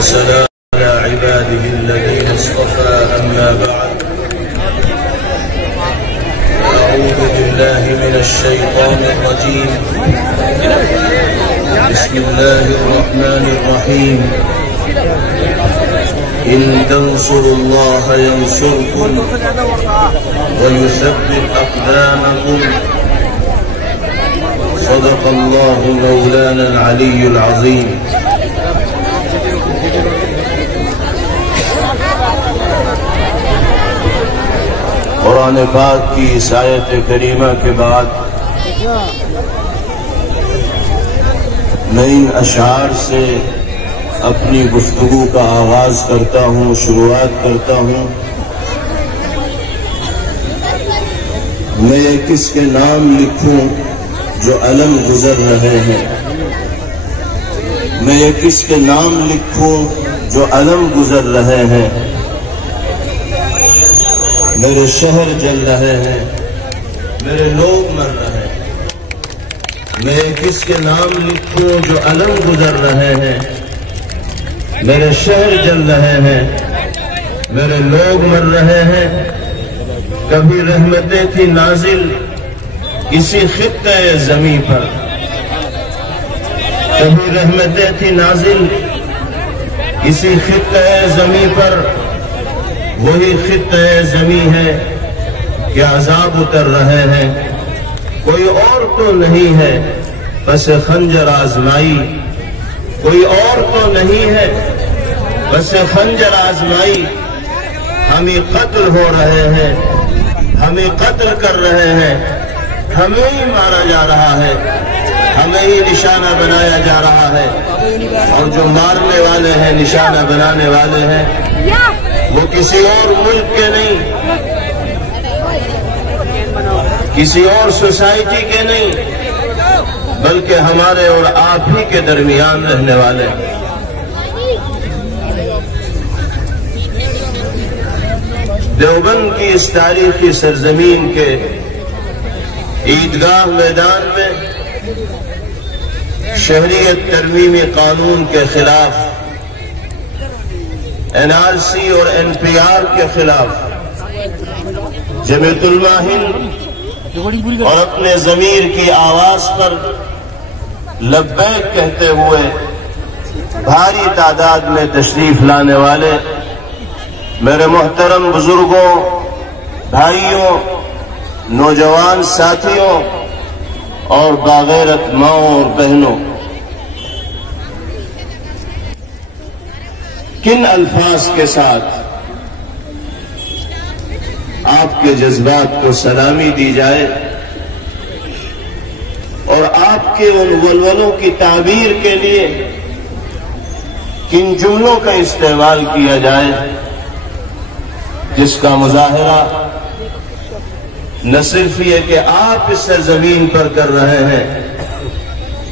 وسلام على عباده الذين اصطفى أما بعد أعوذ بالله من الشيطان الرجيم بسم الله الرحمن الرحيم إن تنصروا الله ينصركم ويثبت أقدامكم صدق الله مولانا العلي العظيم قرآن پاک کی اس آیت کریمہ کے بعد میں ان اشعار سے اپنی گفتگو کا آغاز کرتا ہوں، شروعات کرتا ہوں۔ میں یہ کس کے نام لکھوں جو علم گزر رہے ہیں، میں یہ کس کے نام لکھوں جو علم گزر رہے ہیں، میرے شہر جل رہے ہیں، میرے لوگ مر رہے ہیں۔ میں یہ کس کے نام لکھوں جو علم گزر رہے ہیں، میرے شہر جل رہے ہیں، میرے لوگ مر رہے ہیں۔ کبھی رحمتیں تھی نازل کسی خطے زمین پر، کبھی رحمتیں تھی نازل کسی خطے زمین پر، وہی خطے زمین ہے کہ عذاب اتر رہے ہیں۔ کوئی اور تو نہیں ہے بس خنجر آزمائی، کوئی اور تو نہیں ہے بس خنجر آزمائی۔ ہمیں قتل ہو رہے ہیں، ہمیں قتل کر رہے ہیں، ہمیں ہی مارا جا رہا ہے، ہمیں ہی نشانہ بنایا جا رہا ہے۔ اور جو مارنے والے ہیں، نشانہ بنانے والے ہیں، وہ کسی اور ملک کے نہیں، کسی اور سوسائٹی کے نہیں، بلکہ ہمارے اور آپ ہی کے درمیان رہنے والے ہیں۔ دیوبند کی اس تاریخی سرزمین کے عیدگاہ میدان میں شہریت ترمیمی قانون کے خلاف، NRC اور NPR کے خلاف جمعیت علماء ہند اور اپنے ضمیر کی آواز پر لبیک کہتے ہوئے بھاری تعداد میں تشریف لانے والے میرے محترم بزرگوں، بھائیوں، نوجوان ساتھیوں اور باغیرت ماؤں اور بہنوں، کن الفاظ کے ساتھ آپ کے جذبات کو سلامی دی جائے اور آپ کے ان ولولوں کی تعبیر کے لیے کن جملوں کا استعمال کیا جائے جس کا مظاہرہ نہ صرف یہ کہ آپ اس سرزمین پر کر رہے ہیں،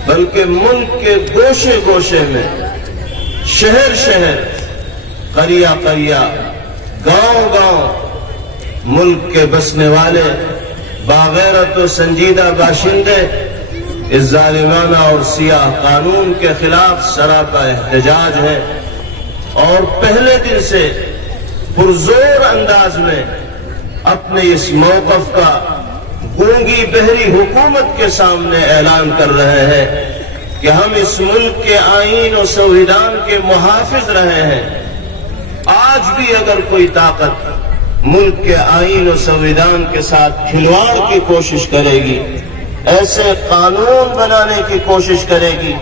بلکہ ملک کے گوشے گوشے میں، شہر شہر، قریہ قریہ، گاؤں گاؤں ملک کے بسنے والے باغیرت و سنجیدہ باشندے اس ظالمانہ اور سیاہ قانون کے خلاف سراپا احتجاج ہے، اور پہلے دن سے پرزور انداز میں اپنے اس موقف کا گونگی بہری حکومت کے سامنے اعلان کر رہے ہیں کہ ہم اس ملک کے آئین و سنویدھان کے محافظ رہے ہیں۔ آج بھی اگر کوئی طاقت ملک کے آئین و سنویدھان کے ساتھ کھلواڑ کی کوشش کرے گی، ایسے قانون بنانے کی کوشش کرے گی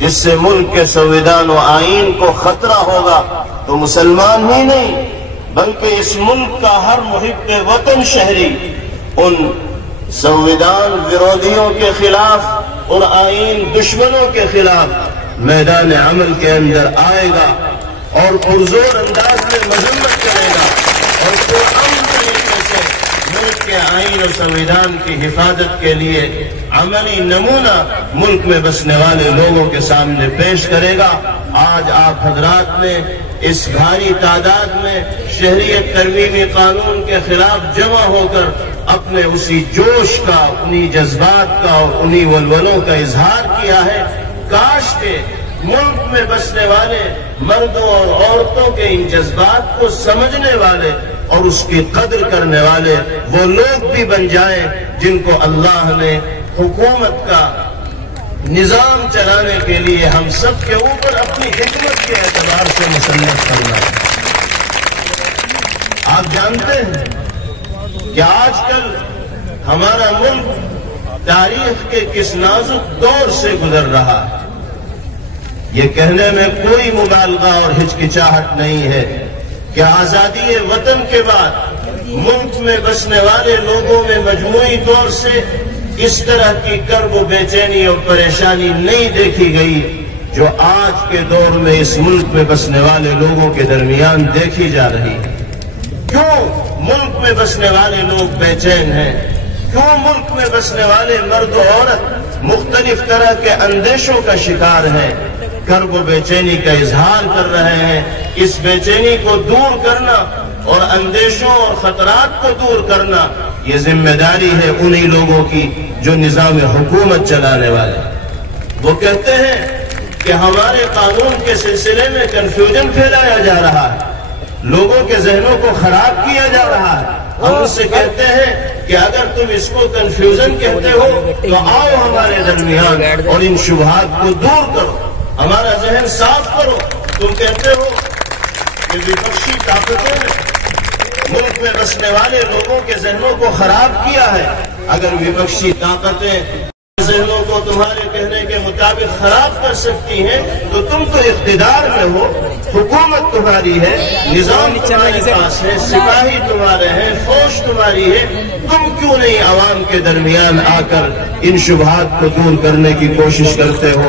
جس سے ملک کے سنویدھان و آئین کو خطرہ ہوگا، تو مسلمان ہی نہیں بلکہ اس ملک کا ہر محب وطن شہری ان سنویدھان ویرودھیوں کے خلاف اور آئین دشمنوں کے خلاف میدان عمل کے اندر آئے گا اور پرزور انداز میں مذمت کرے گا، اور پرامن طریقے سے ملک کے آئین و سنویدھان کی حفاظت کے لیے عملی نمونہ ملک میں بسنے والے لوگوں کے سامنے پیش کرے گا۔ آج آپ حضرات نے اس بھاری تعداد میں شہریت ترمیمی قانون کے خلاف جمع ہو کر اپنے اسی جوش کا، انہی جذبات کا اور انہی ولولوں کا اظہار کیا ہے۔ کاش کہ ملک میں بسنے والے مردوں اور عورتوں کے ان جذبات کو سمجھنے والے اور اس کی قدر کرنے والے وہ لوگ بھی بن جائیں جن کو اللہ نے حکومت کا نظام چلانے کے لیے ہم سب کے اوپر اپنی حکمت کے اعتبار سے مسلط کرنا ہے۔ آپ جانتے ہیں کہ آج کل ہمارا ملک تاریخ کے کس نازک دور سے گزر رہا ہے۔ یہ کہنے میں کوئی مبالغہ اور ہچکچاہٹ نہیں ہے کہ آزادی وطن کے بعد ملک میں بسنے والے لوگوں میں مجموعی طور سے اس طرح کی کرب و بے چینی اور پریشانی نہیں دیکھی گئی جو آج کے دور میں اس ملک میں بسنے والے لوگوں کے درمیان دیکھی جا رہی ہے۔ کیوں ملک میں بسنے والے لوگ بے چین ہیں؟ کیوں ملک میں بسنے والے مرد و عورت مختلف طرح کے اندیشوں کا شکار ہیں، کرب و بے چینی کا اظہار کر رہے ہیں؟ اس بے چینی کو دور کرنا اور اندیشوں اور خطرات کو دور کرنا یہ ذمہ داری ہے انہی لوگوں کی جو نظام حکومت چلانے والے۔ وہ کہتے ہیں کہ ہمارے قانون کے سلسلے میں کنفیوژن پھیلایا جا رہا ہے، لوگوں کے ذہنوں کو خراب کیا جا رہا ہے۔ ہم اس سے کہتے ہیں کہ اگر تم اس کو کنفیوژن کہتے ہو تو آؤ ہمارے درمیان اور ان شبہات کو دور کرو، ہمارا ذہن صاف کرو۔ تم کہتے ہو کہ وپکشی طاقتوں نے ملک میں بسنے والے لوگوں کے ذہنوں کو خراب کیا ہے۔ اگر وپکشی طاقتیں ذہنوں کو تمہارے کہنے کے مطابق خراب کر سکتی ہیں تو تم تو اقتدار میں ہو، حکومت تمہاری ہے، نظام تمہارے پاس ہے، سپاہی تمہارے ہیں، فوج تمہاری ہے، تم کیوں نہیں عوام کے درمیان آ کر ان شبہات کو دور کرنے کی کوشش کرتے ہو؟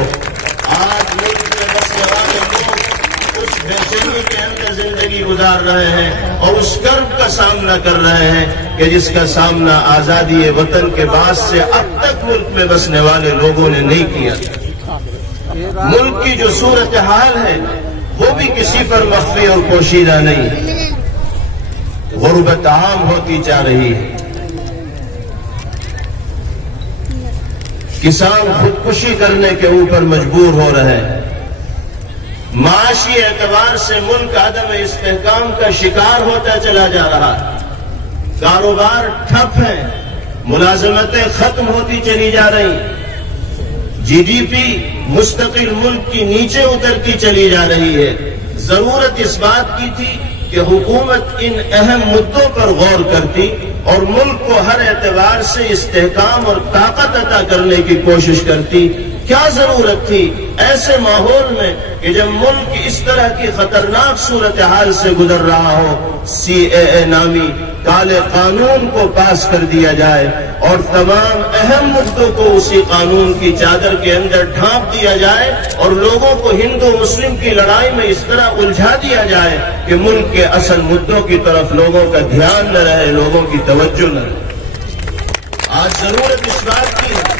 آج ملک میں بسنے والے لوگ اس بے چینی کے اندر زندگی گزار رہے ہیں اور اس کرب کا سامنا کر رہے ہیں کہ جس کا سامنا آزادی وطن کے بعد سے اب تک ملک میں بسنے والے لوگوں نے نہیں کیا۔ ملک کی جو صورتحال ہے وہ بھی کسی پر مخفی اور پوشیدہ نہیں، غربت عام ہوتی جا رہی ہے، کسان خودکشی کرنے کے اوپر مجبور ہو رہے ہیں، معاشی اعتبار سے ملک عدم استحکام کا شکار ہوتا چلا جا رہا ہے، کاروبار ٹھپ ہیں، ملازمتیں ختم ہوتی چلی جا رہی، جی ڈی پی مستقل ملک کی نیچے اترتی چلی جا رہی ہے۔ ضرورت اس بات کی تھی کہ حکومت ان اہم مدوں پر غور کرتی اور ملک کو ہر اعتبار سے استحکام اور طاقت عطا کرنے کی کوشش کرتی۔ کیا ضرورت تھی ایسے ماحول میں کہ جب ملک اس طرح کی خطرناک صورتحال سے گزر رہا ہو CAA نامی کالے قانون کو پاس کر دیا جائے اور تمام اہم مدوں کو اسی قانون کی چادر کے اندر ڈھانپ دیا جائے اور لوگوں کو ہندو مسلم کی لڑائی میں اس طرح الجھا دیا جائے کہ ملک کے اصل مدوں کی طرف لوگوں کا دھیان نہ رہے، لوگوں کی توجہ نہ رہے۔ آج ضرورت اس بات کی ہے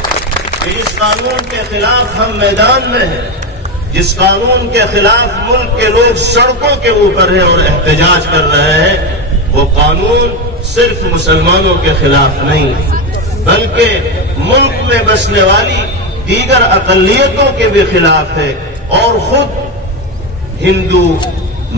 کہ اس قانون کے خلاف ہم میدان میں ہیں، جس قانون کے خلاف ملک کے لوگ سڑکوں کے اوپر ہیں اور احتجاج کر رہے ہیں، وہ قانون صرف مسلمانوں کے خلاف نہیں بلکہ ملک میں بسنے والی دیگر اقلیتوں کے بھی خلاف ہے اور خود ہندو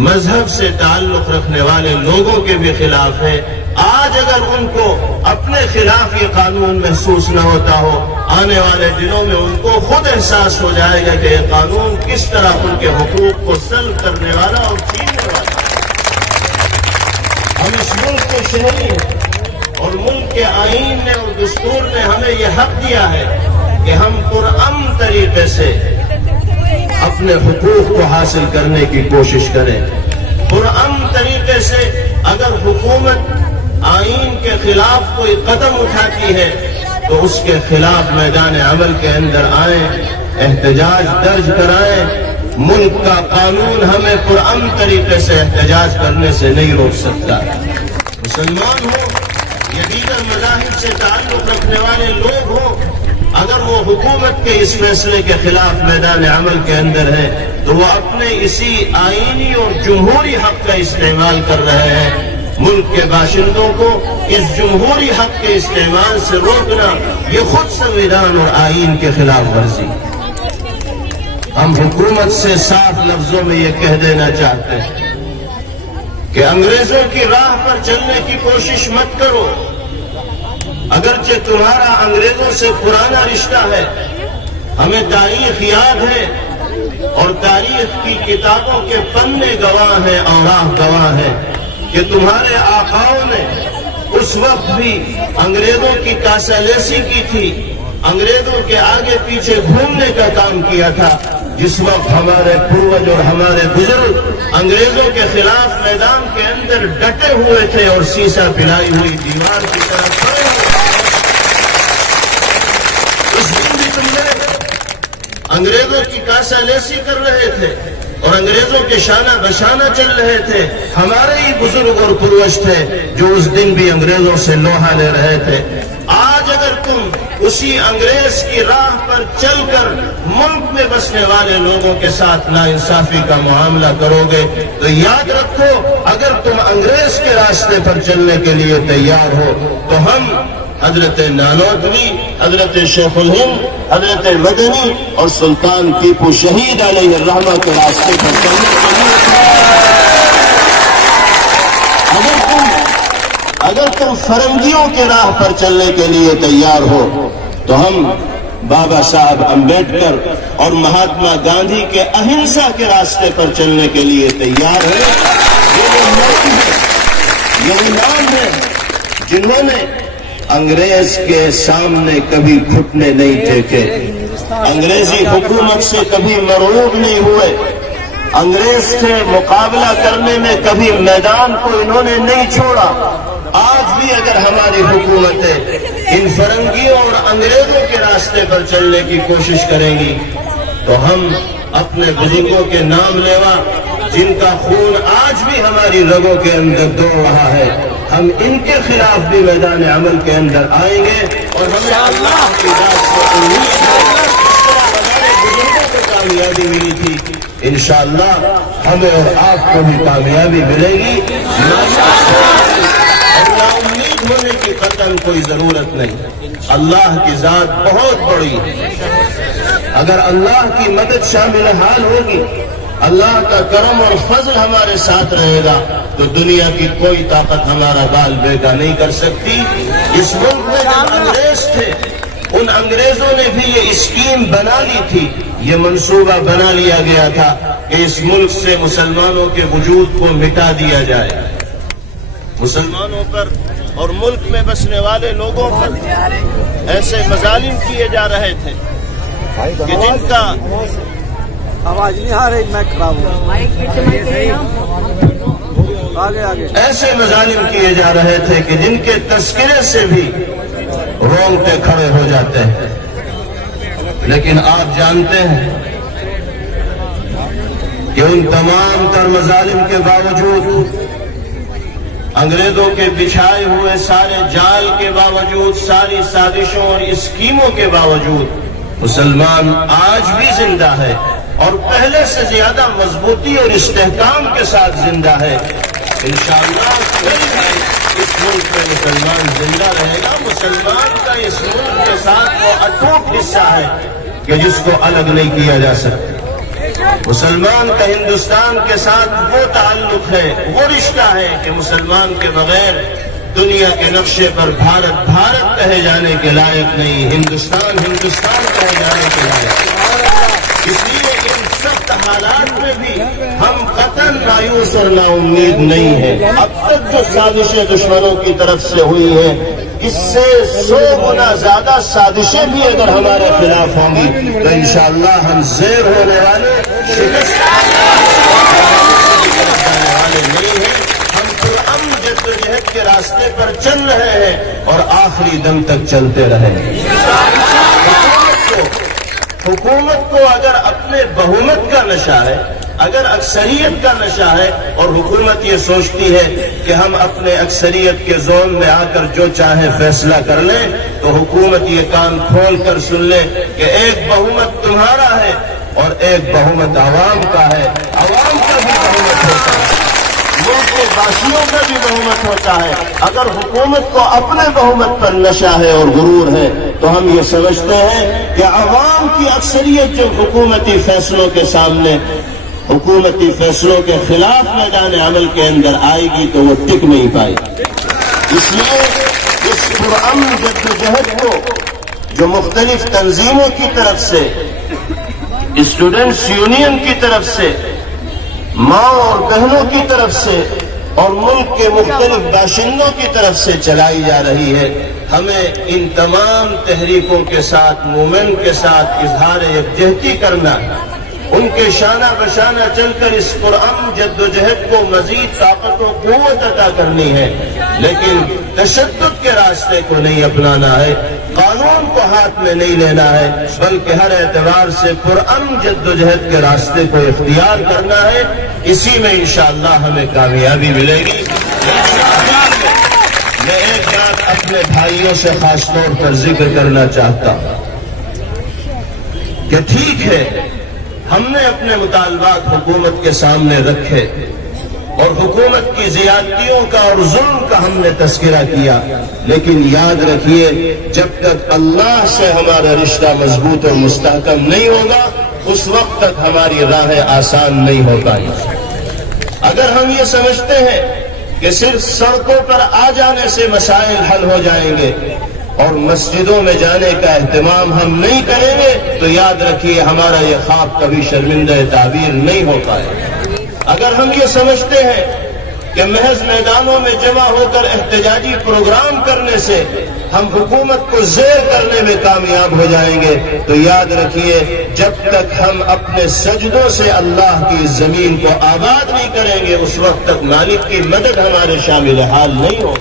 مذہب سے تعلق رکھنے والے لوگوں کے بھی خلاف ہے۔ آج اگر ان کو اپنے خلاف یہ قانون محسوس نہ ہوتا ہو، آنے والے دنوں میں ان کو خود احساس ہو جائے گا کہ یہ قانون کس طرح ان کے حقوق کو سلب کرنے والا اور چھیننے والا۔ ہم اس ملک کے شہری ہیں اور ملک کے آئین نے اور دستور نے ہمیں یہ حق دیا ہے کہ ہم پرامن طریقے سے اپنے حقوق کو حاصل کرنے کی کوشش کریں۔ پرامن طریقے سے اگر حکومت آئین کے خلاف کوئی قدم اٹھاتی ہے تو اس کے خلاف میدان عمل کے اندر آئیں، احتجاج درج کرائیں۔ ملک کا قانون ہمیں پرامن طریقے سے احتجاج کرنے سے نہیں روک سکتا۔ مسلمان ہو یا دیگر مذاہب سے تعلق رکھنے والے لوگ ہوں، اگر وہ حکومت کے اس فیصلے کے خلاف میدان عمل کے اندر ہے تو وہ اپنے اسی آئینی اور جمہوری حق کا استعمال کر رہے ہیں۔ ملک کے باشندوں کو اس جمہوری حق کے استعمال سے روکنا یہ خود سنویدھان اور آئین کے خلاف ورزی۔ ہم حکومت سے صاف لفظوں میں یہ کہہ دینا چاہتے ہیں کہ انگریزوں کی راہ پر چلنے کی کوشش مت کرو. اگرچہ تمہارا انگریزوں سے پرانا رشتہ ہے، ہمیں تاریخ یاد ہے اور تاریخ کی کتابوں کے پنے گواہ ہیں، اوراق گواہ ہیں کہ تمہارے آقاؤں نے اس وقت بھی انگریزوں کی کاسالیسی کی تھی، انگریزوں کے آگے پیچھے گھومنے کا کام کیا تھا. جس وقت ہمارے پوروج اور ہمارے بزرگ انگریزوں کے خلاف میدان کے اندر ڈٹے ہوئے تھے اور سیسا پلائی ہوئی دیوار کی طرف کھڑے ہوئے، اس دن بھی تم نے انگریزوں کی کاسالیسی کر رہے تھے اور انگریزوں کے شانہ بشانہ چل رہے تھے. ہمارے ہی بزرگ اور پوروج تھے جو اس دن بھی انگریزوں سے لوہا لے رہے تھے. آج اگر تم اسی انگریز کی راہ پر چل کر ملک میں بسنے والے لوگوں کے ساتھ ناانصافی کا معاملہ کرو گے تو یاد رکھو، اگر تم انگریز کے راستے پر چلنے کے لیے تیار ہو تو ہم حضرت نانوتوی، حضرت شیخ الہند، حضرت مدنی اور سلطان ٹیپو شہید علیہ الرحمہ کے راستے پر چلنے کے لیے اگر تم فرنگیوں کے راہ پر چلنے کے لیے تیار ہو تو ہم بابا صاحب امبیڈکر اور مہاتما گاندھی کے اہنسا کے راستے پر چلنے کے لیے تیار ہیں. یہ نام ہے جنہوں نے انگریز کے سامنے کبھی گھٹنے نہیں ٹیکے، انگریزی حکومت سے کبھی مرعوب نہیں ہوئے، انگریز سے مقابلہ کرنے میں کبھی میدان کو انہوں نے نہیں چھوڑا. آج بھی اگر ہماری حکومتیں ان فرنگیوں اور انگریزوں کے راستے پر چلنے کی کوشش کریں گی تو ہم اپنے بزرگوں کے نام لیوا جن کا خون آج بھی ہماری رگوں کے اندر دوڑ رہا ہے، ہم ان کے خلاف بھی میدان عمل کے اندر آئیں گے اور ہمیں اللہ کی ذات سے امید ہے. اس طرح ہمارے بزرگوں کو کامیابی ملی تھی، انشاءاللہ ہمیں اور آپ کو بھی کامیابی ملے گی. امید ہونے کی قطعاً کوئی ضرورت نہیں. اللہ کی ذات بہت بڑی ہے. اگر اللہ کی مدد شامل حال ہوگی، اللہ کا کرم اور فضل ہمارے ساتھ رہے گا تو دنیا کی کوئی طاقت ہمارا بال بیگا نہیں کر سکتی. اس ملک میں جو انگریز تھے ان انگریزوں نے بھی یہ اسکیم بنا لی تھی، یہ منصوبہ بنا لیا گیا تھا کہ اس ملک سے مسلمانوں کے وجود کو مٹا دیا جائے. مسلمانوں پر اور ملک میں بسنے والے لوگوں پر ایسے مظالم کیے جا رہے تھے کہ جن کا آواز نہیں آ رہی، میں کھڑا ہوں آگے. ایسے مظالم کیے جا رہے تھے کہ جن کے تذکرے سے بھی رونگٹے کھڑے ہو جاتے ہیں. لیکن آپ جانتے ہیں کہ ان تمام تر مظالم کے باوجود، انگریزوں کے بچھائے ہوئے سارے جال کے باوجود، ساری سازشوں اور اسکیموں کے باوجود مسلمان آج بھی زندہ ہے اور پہلے سے زیادہ مضبوطی اور استحکام کے ساتھ زندہ ہے. انشاءاللہ اس ملک میں مسلمان زندہ رہے گا. مسلمان کا اس ملک کے ساتھ وہ اٹوٹ حصہ ہے کہ جس کو الگ نہیں کیا جا سکتا. مسلمان کا ہندوستان کے ساتھ وہ تعلق ہے، وہ رشتہ ہے کہ مسلمان کے بغیر دنیا کے نقشے پر بھارت بھارت کہے جانے کے لائق نہیں، ہندوستان ہندوستان کہے جانے کے لائق. اس لیے ان سخت حالات میں بھی ہم قطعاً مایوس اور نا امید نہیں ہیں. اب تک جو سازشیں دشمنوں کی طرف سے ہوئی ہیں، اس سے 100 گنا زیادہ سازشیں بھی اگر ہمارے خلاف ہوں گی تو انشاءاللہ ہم زیر ہونے والے، شکست والے نہیں ہیں. ہم پرامن جدوجہد کے راستے پر چل رہے ہیں اور آخری دم تک چلتے رہیں گے. حکومت کو اگر اپنے بہومت کا نشہ ہے، اگر اکثریت کا نشہ ہے اور حکومت یہ سوچتی ہے کہ ہم اپنے اکثریت کے زون میں آ کر جو چاہے فیصلہ کر لیں، تو حکومت یہ کان کھول کر سن لے کہ ایک بہومت تمہارا ہے اور ایک بہومت عوام کا ہے. عوام کا بھی بہومت ہوتا ہے. ملک کو عباسیوں کا بھی بہومت ہوتا ہے. اگر حکومت کو اپنے بہومت پر نشہ ہے اور غرور ہے تو ہم یہ سمجھتے ہیں کہ عوام کی اکثریت جب حکومتی فیصلوں کے سامنے حکومتی فیصلوں کے خلاف میدان عمل کے اندر آئے گی تو وہ ٹک نہیں پائے. اس لیے اس پرامن جدوجہد کو جو مختلف تنظیموں کی طرف سے، اسٹوڈنٹس یونین کی طرف سے، ماں اور بہنوں کی طرف سے اور ملک کے مختلف باشندوں کی طرف سے چلائی جا رہی ہے، ہمیں ان تمام تحریکوں کے ساتھ، موومنٹ کے ساتھ اظہار یکجہتی کرنا، ان کے شانہ بشانہ چل کر اس پرامن جدوجہد کو مزید طاقت و قوت عطا کرنی ہے، لیکن تشدد کے راستے کو نہیں اپنانا ہے، قانون کو ہاتھ میں نہیں لینا ہے، بلکہ ہر اعتبار سے پرامن جدوجہد کے راستے کو اختیار کرنا ہے. اسی میں انشاءاللہ ہمیں کامیابی ملے گی. میں ایک بات اپنے بھائیوں سے خاص طور پر ذکر کرنا چاہتا ہوں کہ ٹھیک ہے ہم نے اپنے مطالبات حکومت کے سامنے رکھے اور حکومت کی زیادتیوں کا اور ظلم کا ہم نے تذکرہ کیا، لیکن یاد رکھیے جب تک اللہ سے ہمارا رشتہ مضبوط اور مستحکم نہیں ہوگا اس وقت تک ہماری راہیں آسان نہیں ہو پائیں. اگر ہم یہ سمجھتے ہیں کہ صرف سڑکوں پر آ جانے سے مسائل حل ہو جائیں گے اور مسجدوں میں جانے کا اہتمام ہم نہیں کریں گے تو یاد رکھیے ہمارا یہ خواب کبھی شرمندہ تعبیر نہیں ہو پائے. اگر ہم یہ سمجھتے ہیں کہ محض میدانوں میں جمع ہو کر احتجاجی پروگرام کرنے سے ہم حکومت کو زیر کرنے میں کامیاب ہو جائیں گے تو یاد رکھیے جب تک ہم اپنے سجدوں سے اللہ کی زمین کو آباد نہیں کریں گے اس وقت تک مالک کی مدد ہمارے شامل حال نہیں ہو.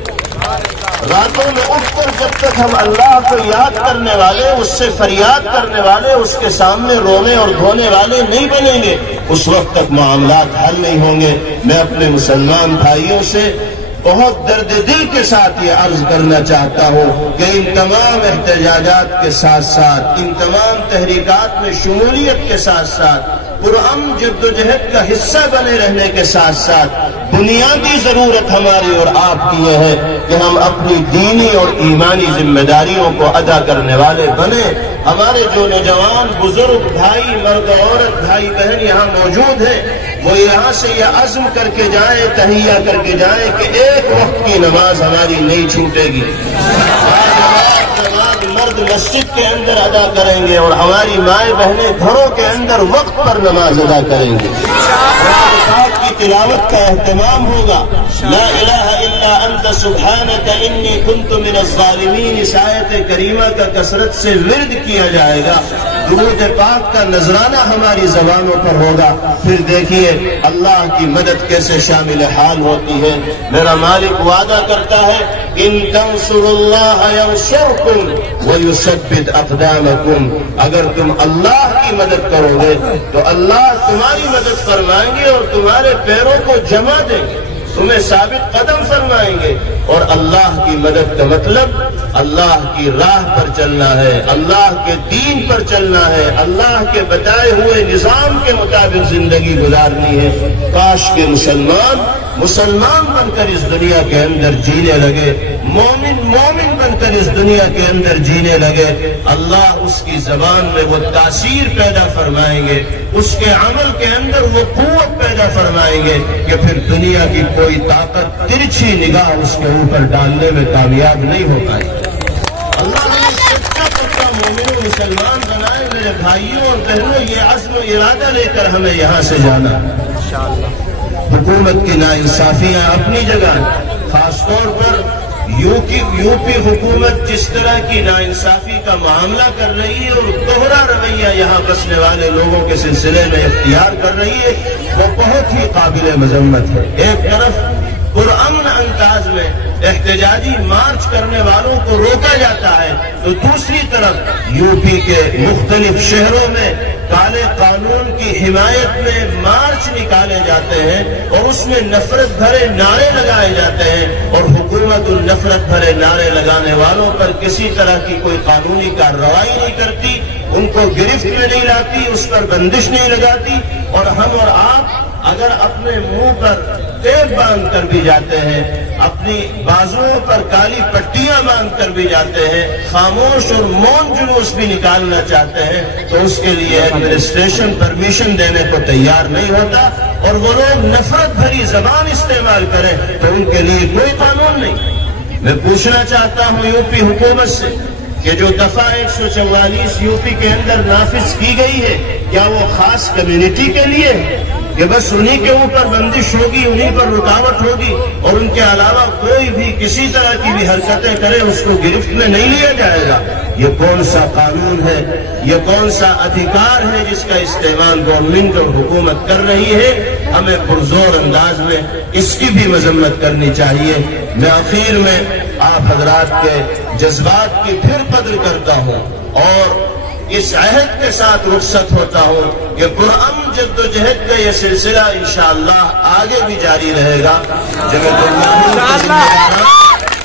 راتوں میں اٹھ کر جب تک ہم اللہ کو یاد کرنے والے، اس سے فریاد کرنے والے، اس کے سامنے رونے اور دھونے والے نہیں بنیں گے اس وقت تک معاملات حل نہیں ہوں گے. میں اپنے مسلمان بھائیوں سے بہت درد دل کے ساتھ یہ عرض کرنا چاہتا ہوں کہ ان تمام احتجاجات کے ساتھ ساتھ، ان تمام تحریکات میں شمولیت کے ساتھ ساتھ، پرامن جدوجہد کا حصہ بنے رہنے کے ساتھ ساتھ بنیادی ضرورت ہماری اور آپ کی یہ ہے کہ ہم اپنی دینی اور ایمانی ذمہ داریوں کو ادا کرنے والے بنے. ہمارے جو نوجوان بزرگ بھائی، مرد عورت، بھائی بہن یہاں موجود ہیں وہ یہاں سے یہ عزم کر کے جائیں، تہیہ کر کے جائیں کہ ایک وقت کی نماز ہماری نہیں چھوٹے گی. مرد مسجد کے اندر ادا کریں گے اور ہماری مائیں بہنیں گھروں کے اندر وقت پر نماز ادا کریں گے. قرآن کی تلاوت کا اہتمام ہوگا. لا الہ الا انت سبحانک انی کنت من الظالمین اس آیت کریمہ کا کثرت سے ورد کیا جائے گا. درود پاک کا نذرانہ ہماری زبانوں پر ہوگا. پھر دیکھیے اللہ کی مدد کیسے شامل حال ہوتی ہے. میرا مالک وعدہ کرتا ہے ان تنصروا اللہ ینصرکم وَيُثَبِّتْ أَقْدَامَكُمْ. اگر تم اللہ کی مدد کرو گے تو اللہ تمہاری مدد فرمائیں گے اور تمہارے پیروں کو جما دیں گے، تمہیں ثابت قدم فرمائیں گے. اور اللہ کی مدد کا مطلب اللہ کی راہ پر چلنا ہے، اللہ کے دین پر چلنا ہے، اللہ کے بتائے ہوئے نظام کے مطابق زندگی گزارنی ہے. کاش کے مسلمان بن کر اس دنیا کے اندر جینے لگے، مومن بن کر اس دنیا کے اندر جینے لگے. اللہ اس کی زبان میں وہ تاثیر پیدا فرمائیں گے، اس کے عمل کے اندر وہ قوت پیدا فرمائیں گے کہ پھر دنیا کی کوئی طاقت ترچھی نگاہ اس کے اوپر ڈالنے میں کامیاب نہیں ہو پائے. اللہ نے سچا پکا مومن و مسلمان بنائے. میرے بھائیوں اور بہنوں یہ عزم و ارادہ لے کر ہمیں یہاں سے جانا. حکومت کی ناانصافیاں اپنی جگہ، خاص طور پر یو پی حکومت جس طرح کی ناانصافی کا معاملہ کر رہی ہے اور دوہرا رویہ یہاں بسنے والے لوگوں کے سلسلے میں اختیار کر رہی ہے وہ بہت ہی قابل مذمت ہے. ایک طرف پرامن انداز میں احتجاجی مارچ کرنے والوں کو روکا جاتا ہے تو دوسری طرف یو پی کے مختلف شہروں میں کالے قانون کی حمایت میں مارچ نکالے جاتے ہیں اور اس میں نفرت بھرے نعرے لگائے جاتے ہیں اور حکومت ان نفرت بھرے نعرے لگانے والوں پر کسی طرح کی کوئی قانونی کارروائی نہیں کرتی، ان کو گرفت میں نہیں لاتی، اس پر بندش نہیں لگاتی. اور ہم اور آپ اگر اپنے منہ پر ٹیپ باندھ کر بھی جاتے ہیں، اپنی بازوؤں پر کالی پٹیاں باندھ کر بھی جاتے ہیں، خاموش اور مون جلوس بھی نکالنا چاہتے ہیں تو اس کے لیے ایڈمنسٹریشن پرمیشن دینے کو تیار نہیں ہوتا، اور وہ لوگ نفرت بھری زبان استعمال کریں تو ان کے لیے کوئی قانون نہیں۔ میں پوچھنا چاہتا ہوں یوپی حکومت سے کہ جو دفعہ 144 یوپی کے اندر نافذ کی گئی ہے، کیا وہ خاص کمیونٹی کے لیے کہ بس انہی کے اوپر بندش ہوگی، انہی پر رکاوٹ ہوگی، اور ان کے علاوہ کوئی بھی کسی طرح کی بھی حرکتیں کرے اس کو گرفت میں نہیں لیا جائے گا؟ یہ کون سا قانون ہے، یہ کون سا ادھیکار ہے جس کا استعمال گورنمنٹ اور حکومت کر رہی ہے؟ ہمیں پرزور انداز میں اس کی بھی مذمت کرنی چاہیے۔ میں آخر میں آپ حضرات کے جذبات کی پھر قدر کرتا ہوں اور اس عہد کے ساتھ رخصت ہوتا ہوں کہ پرامن جد و جہد کا یہ سلسلہ انشاءاللہ آگے بھی جاری رہے گا۔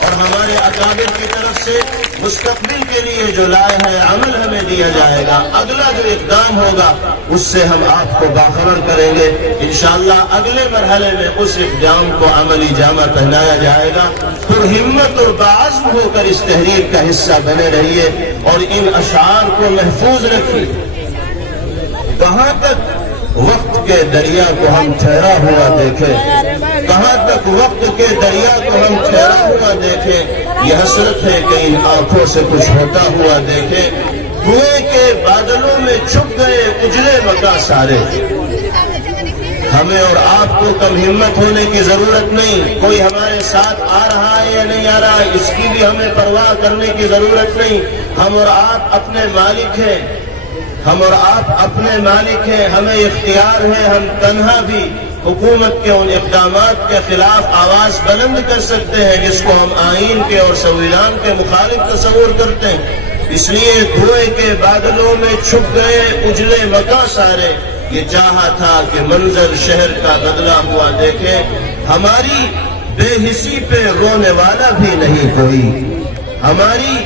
اور ہمارے اکابر کی طرف سے مستقبل کے لیے جو لائحہ عمل ہمیں دیا جائے گا، اگلا جو اقدام ہوگا اس سے ہم آپ کو باخبر کریں گے۔ انشاءاللہ اگلے مرحلے میں اس اقدام کو عملی جامہ پہنایا جائے گا۔ پھر ہمت اور باعزم ہو کر اس تحریک کا حصہ بنے رہیے اور ان اشعار کو محفوظ رکھیے۔ کہاں تک وقت کے دریا کو ہم ٹھہرا ہوا دیکھیں، کہاں تک وقت کے دریا کو ہم ٹھہرا ہوا دیکھیں، یہ حسرت ہے کہ ان آنکھوں سے کچھ ہوتا ہوا دیکھیں۔ کنویں کے بادلوں میں چھپ گئے اجلے مکا سارے، ہمیں اور آپ کو کم ہمت ہونے کی ضرورت نہیں۔ کوئی ہمارے ساتھ آ رہا ہے یا نہیں آ رہا ہے اس کی بھی ہمیں پرواہ کرنے کی ضرورت نہیں۔ ہم اور آپ اپنے مالک ہیں، ہم اور آپ اپنے مالک ہیں، ہمیں اختیار ہے، ہم تنہا بھی حکومت کے ان اقدامات کے خلاف آواز بلند کر سکتے ہیں جس کو ہم آئین کے اور سنویدھان کے مخالف تصور کرتے ہیں۔ اس لیے دھوئے کے بادلوں میں چھپ گئے اجلے مکا سارے، یہ چاہا تھا کہ منظر شہر کا بدلا ہوا دیکھے، ہماری بے حسی پہ رونے والا بھی نہیں کوئی، ہماری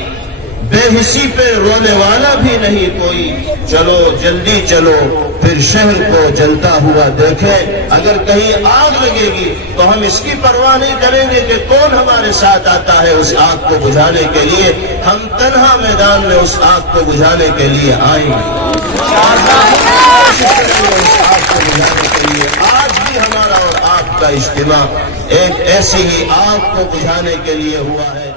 بے حسی پہ رونے والا بھی نہیں کوئی، چلو جلدی چلو پھر شہر کو جلتا ہوا دیکھیں۔ اگر کہیں آگ لگے گی تو ہم اس کی پرواہ نہیں کریں گے کہ کون ہمارے ساتھ آتا ہے اس آگ کو بجھانے کے لیے، ہم تنہا میدان میں اس آگ کو بجھانے کے لیے آئیں گے۔ آج بھی ہمارا اور آپ کا اجتماع ایک ایسی ہی آگ کو بجھانے کے لیے ہوا ہے۔